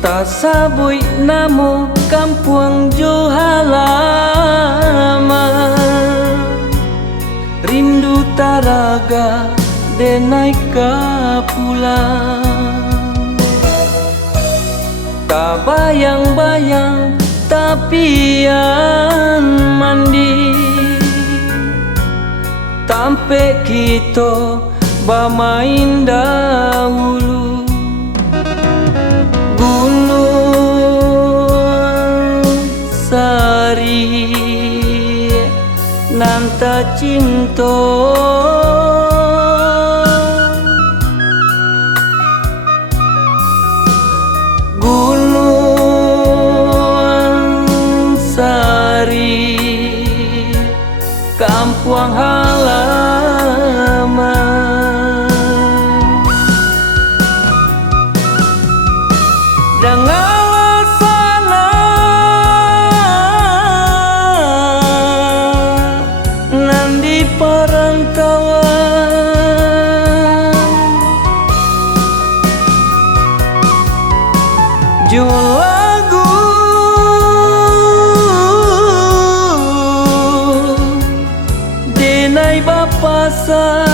Tak sabui namo kampung jo halaman, rindu taraga denai ka pulang. Tak bayang-bayang tapian mandi, tampe kita bermain dahulu. Gunung Sari nanta cinta, Gunung Sari kampung halaman. Dengan sana nandi perantauan, jual lagu denai bapasan.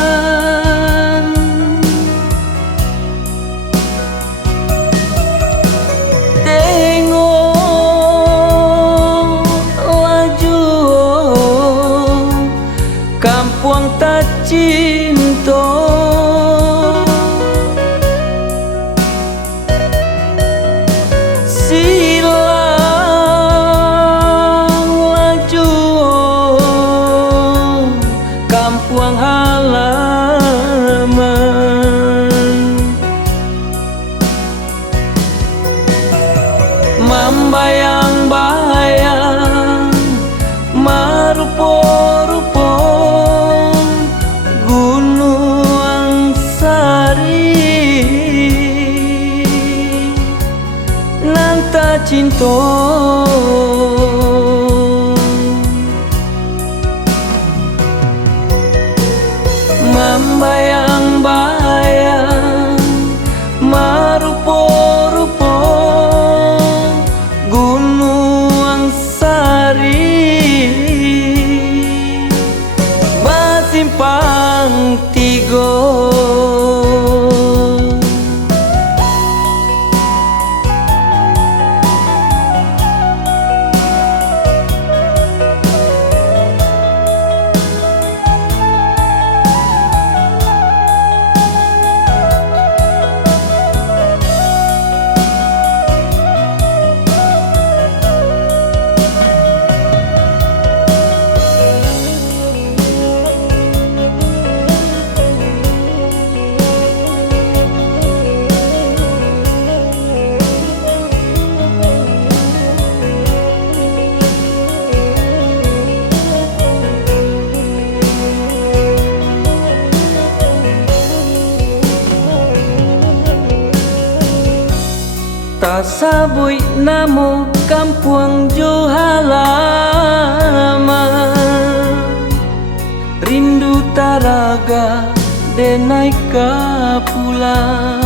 Kampung tak cinta, silang laju kampung halaman. Membayang-bayang marupo-rupo Gunung Sari nanta cinta. Membayang-bayang marupo-rupo Gunung Sari, basimpang tigo. Tak sabui namo kampung jo halaman, rindu taraga denai ka pulang.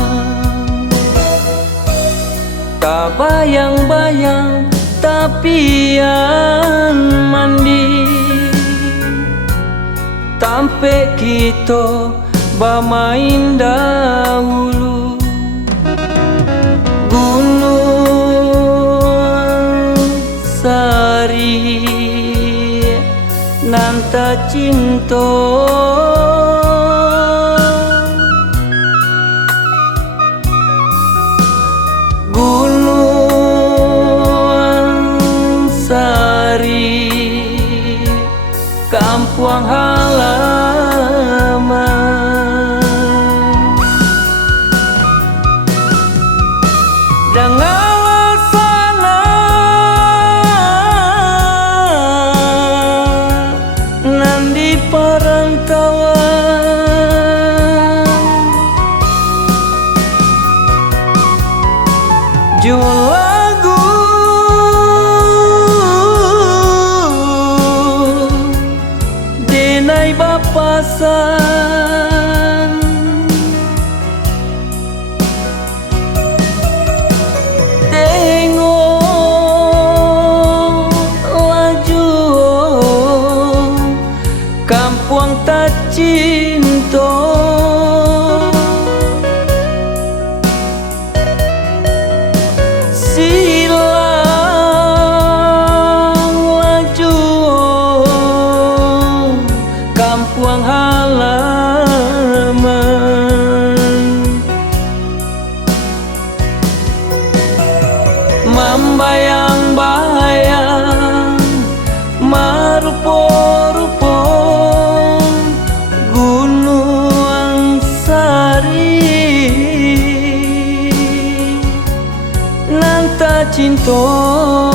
Tak bayang-bayang tapian mandi, tampe kita bermain dahulu. Gunung Sari nanta cinta, Gunung Sari kampung halaman. Dengan sana nandi perantauan, jual lagu denai bapasan. cinta